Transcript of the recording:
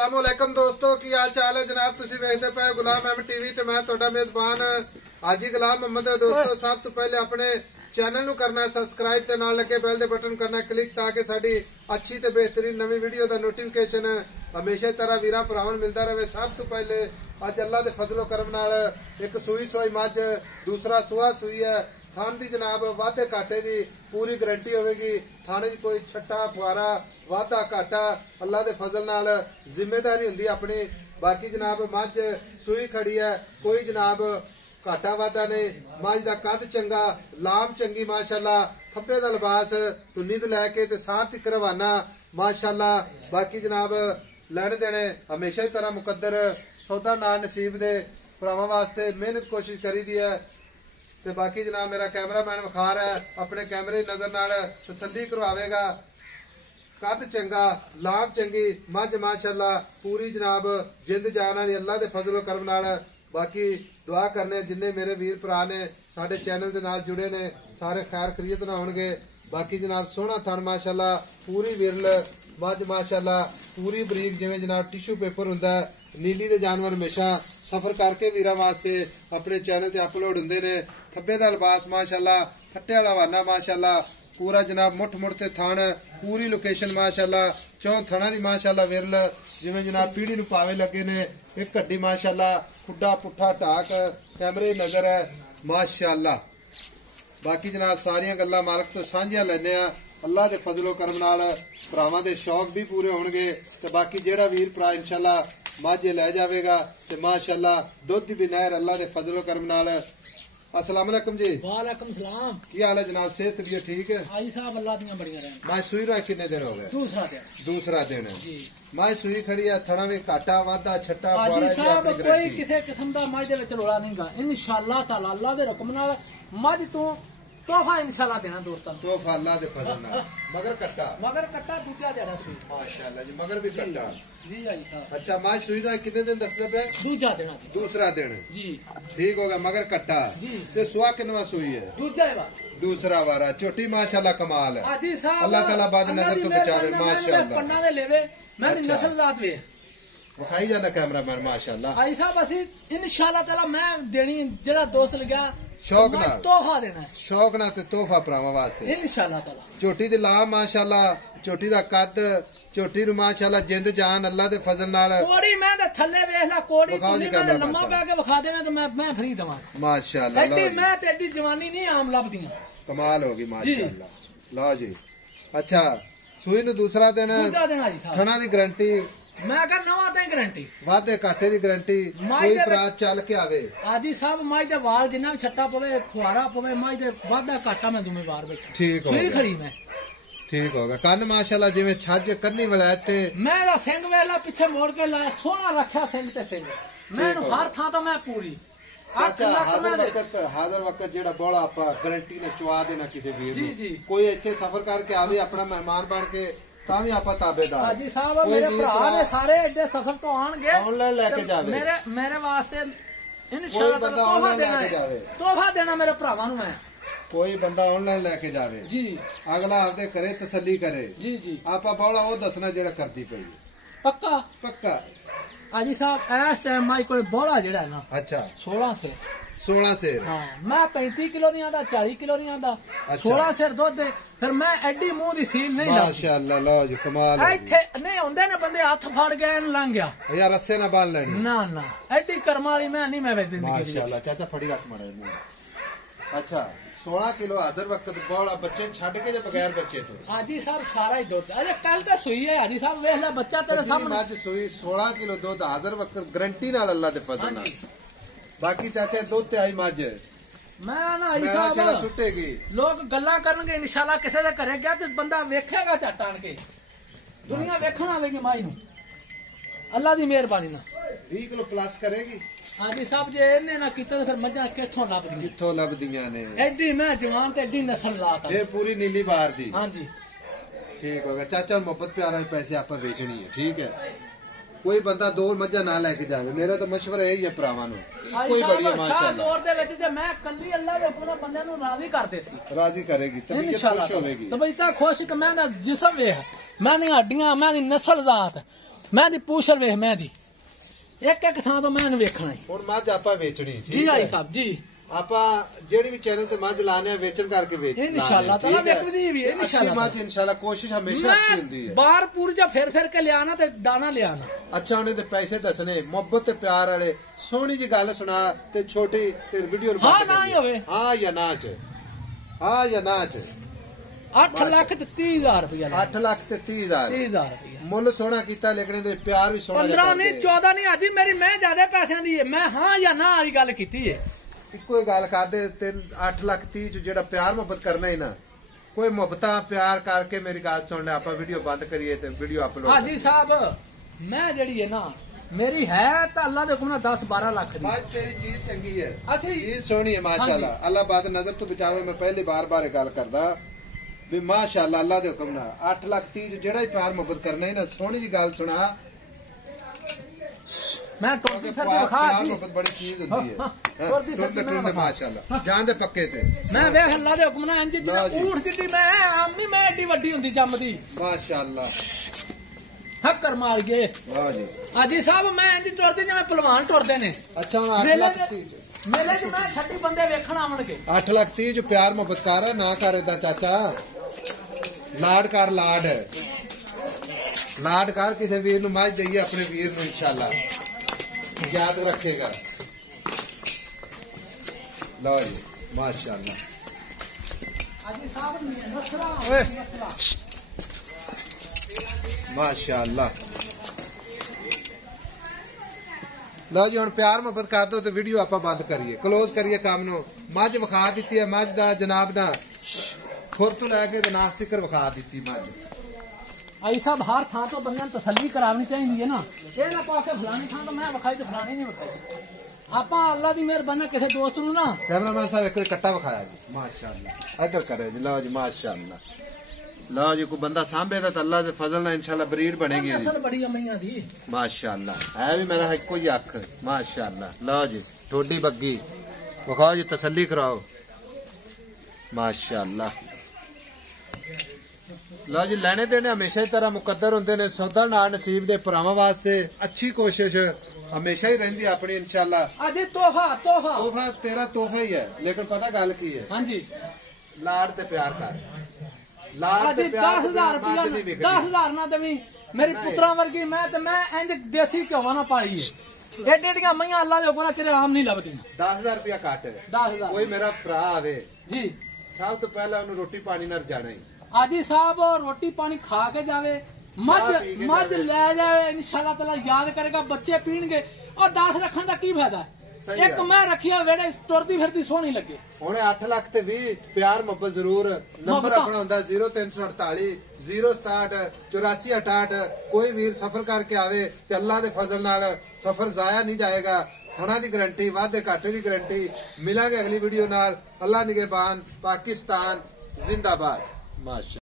अस्सलामुअलैकुम दोस्तों की हाल चाल है जनाब। तुसी वेखदे पे गुलाम अहमद टीवी ते मैं तुहाडा मेजबान हाजी गुलाम मोहम्मद। दोस्तों सब तो पहले अपने चैनल नू करना सब्सक्राइब ते नाल लगे बेल दे बटन करना क्लिक ताकि साडी अच्छी ते बेहतरीन नवी वीडियो दा नोटिफिकेशन हमेशा तरह वीरा भरावां नूं मिलदा रहे। सब तो पहले अज अल्लाह दे फजलो करम नाल एक सूई सोई मझ दूसरा सुहा सूई है। थान दी जनाब वाधे घाटे दी पूरी गारंटी होगी। थाने कोई छट्टा फुआरा वाधा घाटा अल्लाह दे फजल नाल जिम्मेदारी हुंदी अपनी। बाकी जनाब मझ सूई खड़ी है, कोई जनाब घाटा वाधा नहीं। मझ दा कद चंगा, लाम चंगी माशाअल्लाह, खब्बे दा लिबास तुन्नी तो लैके ते साथ तक रवाना माशाअल्लाह। बाकी जनाब लैने देने हमेशा ही तरह मुकद्दर सौदा ना नसीब दे भरावां वास्ते मेहनत कोशिश करी दी है। ते बाकी जनाब मेरा कैमरामैन वखार है अपने कैमरे नजर नाल तसल्ली करवावेगा। कद चंगा, लाभ चंगी मझ माशाअल्लाह पूरी जनाब जिंद जान वाली अल्लाह दे फजलो करम नाल। बाकी दुआ करने जिन्ने मेरे वीर भरा ने साडे चैनल दे नाल जुड़े ने सारे खैर खरीत ना होणगे। बाकी जनाब सोहना थन माशाअल्लाह, पूरी विरल मझ माशाअल्लाह पूरी बरीक जिवें जनाब टिशू पेपर हुंदा है। नीली दे जानवर हमेशा सफर करके वीरां वास्ते अपने चैनल ते अपलोड हुंदे ने। खब्बे दा लिबास माशाअल्लाह, फट्टे वाला वाना माशाअल्लाह, पूरा जनाब मुठ मुठ ते थान पूरी लोकेशन माशाअल्लाह। चौं थणा दी माशाअल्लाह विरल जिवें जनाब पीढ़ी नूं पावे लगे ने। एक हड्डी माशाअल्लाह, खुड्डा पुट्ठा ढाक कैमरे नजर है माशाअल्लाह। बाकी जनाब सारियां गल्लां मालक तो सांझियां लैने आ अल्लाह दे फजलो करम नाल। भरावां दे शौक भी पूरे होणगे ते बाकी जेड़ा वीर भरा इंशाअल्लाह माझे लै जावेगा ते माशाअल्लाह दुध दी भी नहर अल्लाह दे फजलो करम नाल। अस्सलाम वालेकुम जी। वालेकुम सलाम। की हाल है जनाब? सेहत भी ठीक है? आई साहब अल्लाह दियां बढ़िया रहन। मां सूई रहा कितने दिन हो गए? दूसरा दिन है जी। मां सूई खड़ी है, थड़ा में काटा वादा छट्टा हाजी साहब कोई किसी किस्म दा मझ दे विच रोड़ा नहींगा इंशाअल्लाह ताला। अल्लाह दे हुक्म नाल मझ तू तोहफा इंशाअल्लाह देना दोस्तों। तोहफा अल्लाह दे फजल नाल। मगर कट्टा दूजा देना सी माशाअल्लाह जी। मगर भी कट्टा जी आई साहब। अच्छा मां सूई दा कितने दिन दसदे पे? दूसरा दिन जी। ठीक होगा। मगर कट्टा ते सुहा किनवा सूई है? दूसरा वारा। छोटी माशाअल्लाह कमाल है। हाजी साहब अल्लाह ताला बाद नजर तो बचावे माशाअल्लाह। पन्ना दे लेवे मैं नस्ल जात वे वखाई जाना कैमरामैन माशाअल्लाह। आई साहब असि इंशाअल्लाह ताला मैं देनी जेड़ा दोस्त लगा शौक नाल तोहफा देना है। शौक नाल ते तोहफा भरावां वास्ते इंशाअल्लाह ताला। झोटी दी ला माशाअल्लाह, झोटी दा कद झोटी नूं माशाअल्लाह जिंद जान अल्लाह दे फजल नाल। कोड़ी मैं ते थल्ले वेख ला कोड़ी तुनी मैं लम्मा पै के विखा देवे तो मैं फ्री दवां माशाअल्लाह। एडी मैं ते एडी जवानी नहीं आम लभदियां। कमाल होगी माशाअल्लाह। लो जी। अच्छा सूई नूं दूसरा दिन थणा दी गारंटी मैं कह नवा ते गारंटी वादे घाटे दी गारंटी। कोई बरात चल के आवे हाजी साहब मझ दे वाल जिन्ना भी छट्टा पवे फुआरा पवे मझ दे वादा घाटा मैं जिम्मेवार बैठा। ठीक हो खड़ी मैं ठीक होगा। कन्न माशाअल्लाह जिवें छज कन्नी वलायत ते मैं दा सिंह वेला पीछे मोड़ के लाया सोहना रखा सिंह ते सिंह मैं हर थां तो मैं पूरी हाजिर वक्त जेड़ा बोला आप गारंटी ने चुआ देना किसी वीर नूं। कोई इत्थे सफर करके आवे अपना मेहमान बन के तावी आपा ताबेदार। हाजी साहब मेरे भरा ने सारे एडे सफर तो आणगे ऑनलाइन लेके जावे मेरे वास्ते इंशाअल्लाह तोहफा देना मेरे भरावां नूं। मैं कोई बंदा ऑनलाइन लेके जावे जी अगला आपदे करे तसल्ली करे जी जी आपा बोला वो दसना जेड़ा करदी पई पक्का पक्का। हाजी साहब इस टाइम माई कोई बोला जेड़ा है ना अच्छा 16 से हाँ मैं 35 किलो नहीं आंदा 40 किलो नहीं आंदा 16 सेर दुध दे फिर मैं एडी मुंह दी सील नहीं माशाअल्लाह। लो जी कमाल इत्थे नहीं होंदे ने बंदे हाथ फाड़ गए लंघ गया यार रस्से ना बांध लेनी ना ना एडी कर्मा वाली मैं नहीं मैं वेच देंदी माशाअल्लाह। चाचा फड़ी रख मारे मुंह। अच्छा 16 किलो हाजिर वक्त बड़ा बच्चे छड़ के जो बगैर बच्चे तो हाजी साहब सारा ही दुध अरे कल तो सुई है हाजी साहब वेख ले बच्चा तेरे सामने आज सुई 16 किलो दुध हाजिर वक्त गारंटी नाल अल्लाह दे फजल नाल। बाकी चाचा दुध ते आई मझ मैं ना हाजी साहब सुटेगी लोग गल्लां करनगे इंशाअल्लाह किसी दे घरे गया ते बंदा वेखेगा झट आन के दुनिया वेखना आवेगी माई नूं अल्लाह दी मेहरबानी नाल 20 किलो प्लस करेगी। हाजी साहब जे इन्हें ना कीता तो फिर मझां कित्थों लभदियां ने एडी मैं जवान ते एडी नस्ल लात ये पूरी नीली बार दी। हां जी ठीक होगा। चाचा मोहब्बत प्यार वाले पैसे आपा बेचनी है ठीक है। कोई बंदा दो मझां ना लेके जावे मेरा तो मशवरा यही है भरावां नूं कोई बड़ी माशाअल्लाह दौर दे विच जे मैं कल्ली अल्लाह दे हुक्म बंदे नूं राजी कर देसी राजी करेगी तबीयत खुश होवेगी तबीयत खुश कि मैं ना जिस्म वेख मैं दी हड्डियां मैं दी नस्ल जात ਮੈਂ ਦੀ ਪੂਛਲ ਵੇਖ ਮੈਂ ਦੀ ਇੱਕ ਇੱਕ ਥਾਂ ਤੋਂ ਮੈਂ ਵੇਖਣਾ ਹੁਣ ਮੱਝ ਆਪਾਂ ਵੇਚਣੀ ਜੀ ਆਈ ਸਾਹਿਬ ਜੀ ਆਪਾਂ ਜਿਹੜੀ ਵੀ ਚੈਨਲ ਤੇ ਮੱਝ ਲਾਣੇ ਆ ਵੇਚਣ ਕਰਕੇ ਵੇਚਣੀ ਇਨਸ਼ਾਅੱਲਾ ਤਾਲਾ ਵੇਖਦੀ ਵੀ ਇਨਸ਼ਾਅੱਲਾ ਮੱਝ ਇਨਸ਼ਾਅੱਲਾ ਕੋਸ਼ਿਸ਼ ਹਮੇਸ਼ਾ ਅੱਛੀ ਹੁੰਦੀ ਹੈ ਬਾਹਰ ਪੂਰ ਜਾਂ ਫਿਰ ਕੇ ਲਿਆਣਾ ਤੇ ਦਾਣਾ ਲਿਆਣਾ ਅੱਛਾ ਉਹਨੇ ਤੇ ਪੈਸੇ ਦੱਸਣੇ ਮੁਹੱਬਤ ਤੇ ਪਿਆਰ ਵਾਲੇ ਸੋਹਣੀ ਜੀ ਗੱਲ ਸੁਣਾ ਤੇ ਛੋਟੀ ਤੇ ਵੀਡੀਓ ਨੂੰ ਹਾਂ ਨਾ ਹੀ ਹੋਵੇ ਹਾਂ ਜਾਂ ਨਾ ਚ ਹਾਂ ਜਾਂ ਨਾ ਚ 8 ਲੱਖ ਤੇ 30,000 ਰੁਪਇਆ 8 ਲੱਖ ਤੇ 30,000 ਰੁਪਇਆ ਮੁੱਲ ਸੋਹਣਾ ਕੀਤਾ ਲੇਕਿਨ ਇਹਦੇ ਪਿਆਰ ਵੀ ਸੋਹਣਾ 15 ਨਹੀਂ 14 ਨਹੀਂ ਅੱਜ ਮੇਰੀ ਮੈਂ ਜ਼ਿਆਦਾ ਪੈਸਿਆਂ ਦੀ ਹੈ ਮੈਂ ਹਾਂ ਜਾਂ ਨਾ ਵਾਲੀ ਗੱਲ ਕੀਤੀ ਹੈ ਇੱਕੋ ਹੀ ਗੱਲ ਕਰਦੇ 8 ਲੱਖ 30 ਚ ਜਿਹੜਾ ਪਿਆਰ ਮੁਹੱਬਤ ਕਰਨਾ ਹੀ ਨਾ ਕੋਈ ਮੁਹੱਬਤਾਂ ਪਿਆਰ ਕਰਕੇ ਮੇਰੀ ਗੱਲ ਸੁਣ ਲੈ ਆਪਾਂ ਵੀਡੀਓ ਬੰਦ ਕਰੀਏ ਤੇ ਵੀਡੀਓ ਅਪਲੋਡ ਹਾਜੀ ਸਾਹਿਬ ਮੈਂ ਜਿਹੜੀ ਹੈ ਨਾ ਮੇਰੀ ਹੈ ਤਾਂ ਅੱਲਾ ਦੇ ਹੁਕਮ ਨਾਲ 10-12 ਲੱਖ ਦੀ ਬਾਤ ਤੇਰੀ ਚੀਜ਼ ਚੰਗੀ ਹੈ ਅਸੀਂ ਚੀਜ਼ ਸੋਹਣੀ ਹੈ ਮਾਸ਼ਾਅੱਲਾ ਅੱਲਾ ਬਾਤ ਨਜ਼ਰ ਤੋਂ ਬਚਾਵੇ ਮੈਂ ਪਹਿਲੀ ਬਾਰ ਗੱਲ ਕਰਦਾ ਵੀ ਮਾਸ਼ਾਅੱਲਾ ਅੱਲਾ ਦੇ ਹੁਕਮ ਨਾਲ 8 ਲੱਖ 30 ਜਿਹੜਾ ਹੀ ਪਿਆਰ ਮੁਹੱਬਤ ਕਰਨਾ ਹੈ ਨਾ ਸੋਹਣੀ ਜੀ ਗੱਲ ਸੁਣਾ ਮੈਂ ਟੋਪੀ ਫਿਰ ਦਿਖਾ ਜੀ ਮੁਹੱਬਤ ਬੜੀ ਚੀਜ਼ ਹੁੰਦੀ ਹੈ ਟੁਰਦੇ ਮਾਸ਼ਾਅੱਲਾ ਜਾਨ ਦੇ ਪੱਕੇ ਤੇ ਮੈਂ ਵੇਖ ਅੱਲਾ ਦੇ ਹੁਕਮ ਨਾਲ ਇੰਜ ਜਿਵੇਂ ਊਠ ਜਿੱਡੀ ਮੈਂ ਆਮੀ ਮੈਂ ਐਡੀ ਵੱਡੀ ਹੁੰਦੀ ਜੰਮਦੀ ਮਾਸ਼ਾਅੱਲਾ ਹੱਕਰ ਮਾਰ ਗਏ ਵਾਹ ਜੀ ਹਾਜੀ ਸਾਹਿਬ ਮੈਂ ਇੰਜ ਟੁਰਦੇ ਜਿਵੇਂ ਪਹਿਲਵਾਨ ਟੁਰਦੇ ਨੇ ਅੱਛਾ ਹੁਣ 8 ਲੱਖ 30 ਮੇਲੇ 'ਚ ਮੈਂ ਛੱਡੀ ਬੰਦੇ ਵੇਖਣ ਆਉਣਗੇ 8 ਲੱਖ 30 ਜੋ ਪਿਆਰ ਮੁਹੱਬਤ ਕਰ ਨਾ ਕਰ ਏਦਾਂ ਚਾਚਾ ਲਾਡ ਕਰ ਲਾਡ ਕਰ ਕਿਸੇ ਵੀਰ ਨੂੰ ਮੱਝ ਦਈਏ ਆਪਣੇ ਵੀਰ ਨੂੰ ਇਨਸ਼ਾਅੱਲਾ ਯਾਦ ਰੱਖੇਗਾ ਲਓ ਜੀ ਮਾਸ਼ਾਅੱਲਾ ਹਾਜੀ ਸਾਹਿਬ ਨਸਰਾ ਓਏ ਮਾਸ਼ਾਅੱਲਾ ਲਓ ਜੀ ਹੁਣ ਪਿਆਰ ਮੁਹੱਬਤ ਕਰ ਦੋ ਤੇ ਵੀਡੀਓ ਆਪਾਂ ਬੰਦ ਕਰੀਏ ਕਲੋਜ਼ ਕਰੀਏ ਕੰਮ ਨੂੰ ਮੱਝ ਵਿਖਾ ਦਿੱਤੀ ਹੈ ਮੱਝ ਦਾ ਜਨਾਬ ਦਾ ਖੁਰ ਤੋਂ ਲੈ ਕੇ ਨਾਸ ਤੱਕ ਵਿਖਾ ਦਿੱਤੀ ਮੱਝ ਆਈ ਸਾਹਿਬ ਹਰ ਥਾਂ ਤੋਂ ਬੰਦਿਆਂ ਨੂੰ ਤਸੱਲੀ ਕਰਾਉਣੀ ਚਾਹੀਦੀ ਹੈ ਨਾ ਇਹ ਨਾ ਪਾ ਕੇ ਫਲਾਣੀ ਥਾਂ ਤੋਂ ਮੈਂ ਵਿਖਾਈ ਤੇ ਫਲਾਣੀ ਨਹੀਂ ਵਿਖਾਈ ਆਪਾਂ ਅੱਲਾ ਦੀ ਮਿਹਰਬਾਨੀ ਕਿਸੇ ਦੋਸਤ ਨੂੰ ਨਾ ਕੈਮਰਾਮੈਨ ਸਾਹਿਬ ਇੱਕ ਕੱਟਾ ਵਿਖਾਇਆ ਜੀ ਮਾਸ਼ਾਅੱਲਾ ਇੱਧਰ ਕਰੇ ਜੀ ਲਓ ਜੀ ਮਾਸ਼ਾਅੱਲਾ ਲਓ ਜੀ ਕੋਈ ਬੰਦਾ ਸਾਂਭੇ ਤਾਂ ਅੱਲਾ ਦੇ ਫਜ਼ਲ ਨਾਲ ਇਨਸ਼ਾਅੱਲਾ ਬਰੀਡ ਬਣੇਗੀ ਅਸਲ ਬੜੀ ਅਮਈਆਂ ਦੀ ਮਾਸ਼ਾਅੱਲਾ ਹੈ ਵੀ ਮੇਰਾ ਇੱਕੋ ਹੀ ਅੱਖ ਮਾਸ਼ਾਅੱਲਾ ਲਓ ਜੀ ਠੋਡੀ ਬੱਗੀ ਵਿਖਾਓ ਜੀ ਤਸੱਲੀ ਕਰਾਓ ਮਾਸ਼ਾਅੱਲਾ ਲਓ ਜੀ ਲੈਣੇ ਦੇਣੇ ਹਮੇਸ਼ਾ ਹੀ ਤਰ੍ਹਾਂ ਮੁਕੱਦਰ ਹੁੰਦੇ ਨੇ ਸੌਦਾ ਨਾਲ ਨਸੀਬ ਦੇ ਭਰਾਵਾਂ ਵਾਸਤੇ ਅੱਛੀ ਕੋਸ਼ਿਸ਼ ਹਮੇਸ਼ਾ ਹੀ ਰਹਿੰਦੀ ਆਪਣੀ ਇਨਸ਼ਾਅੱਲਾ ਅਜੇ ਤੋਹਫਾ ਤੇਰਾ ਤੋਹਫਾ ਹੀ ਹੈ ਲੇਕਿਨ ਪਤਾ ਗੱਲ ਕੀ ਹੈ ਹਾਂਜੀ ਲਾਡ ਤੇ ਪਿਆਰ ਕਰ ਲਾਡ ਤੇ ਪਿਆਰ 10,000 ਰੁਪਇਆ 10,000 ਨਾ ਦੇਵੀਂ ਮੇਰੀ ਪੁੱਤਰਾਂ ਵਰਗੀ ਮੈਂ ਇੰਜ ਦੇਸੀ ਘਿਓ ਨਾ ਪਾਈ ਹੈ ਏਡੀਆਂ ਮਈਆਂ ਅੱਲਾ ਦੇ ਹੁਕਮ ਨਾਲ ਤੇਰੇ ਆਮ ਨਹੀਂ ਲੱਭਦੀਆਂ 10,000 ਰੁਪਇਆ ਕੱਟ 10,000 ਕੋਈ ਮੇਰਾ ਭਰਾ ਆਵੇ ਜੀ ਸਭ ਤੋਂ ਪਹਿਲਾਂ ਉਹਨੂੰ ਰੋਟੀ ਪਾਣੀ ਨਾਲ ਜਾਣਾ ਹੀ ਆਜੀ ਸਾਹਿਬ ਰੋਟੀ ਪਾਣੀ ਖਾ ਕੇ ਜਾਵੇ ਮੱਝ ਲੈ ਜਾਵੇ ਇਨਸ਼ਾਅੱਲਾ ਤਾਲਾ ਯਾਦ ਕਰੇਗਾ ਬੱਚੇ ਪੀਣਗੇ ਔਰ 10 ਰੱਖਣ ਦਾ ਕੀ ਫਾਇਦਾ ਇੱਕ ਮੈਂ ਰੱਖਿਆ ਵੇੜੇ ਟੁਰਦੀ ਫਿਰਦੀ ਸੋਹਣੀ ਲੱਗੇ ਹੁਣ 8 ਲੱਖ ਤੇ 20 ਪਿਆਰ ਮੁਹੱਬਤ ਜ਼ਰੂਰ ਨੰਬਰ ਆਪਣਾ ਹੁੰਦਾ 0348 067 8468 ਕੋਈ ਵੀਰ ਸਫਰ ਕਰਕੇ ਆਵੇ ਤੇ ਅੱਲਾ ਦੇ ਫਜ਼ਲ ਨਾਲ ਸਫਰ ਜ਼ਾਇਆ ਨਹੀਂ ਜਾਏਗਾ ਥਣਾ ਦੀ ਗਰੰਟੀ ਵਾਧੇ ਘਾਟੇ ਦੀ ਗਰੰਟੀ ਮਿਲਾਂਗੇ ਅਗਲੀ ਵੀਡੀਓ ਨਾਲ ਅੱਲਾ ਨਿਗਹਿਬਾਨ ਪਾਕਿਸਤਾਨ ਜ਼ਿੰਦਾਬਾਦ ਮਾਸ਼ਾ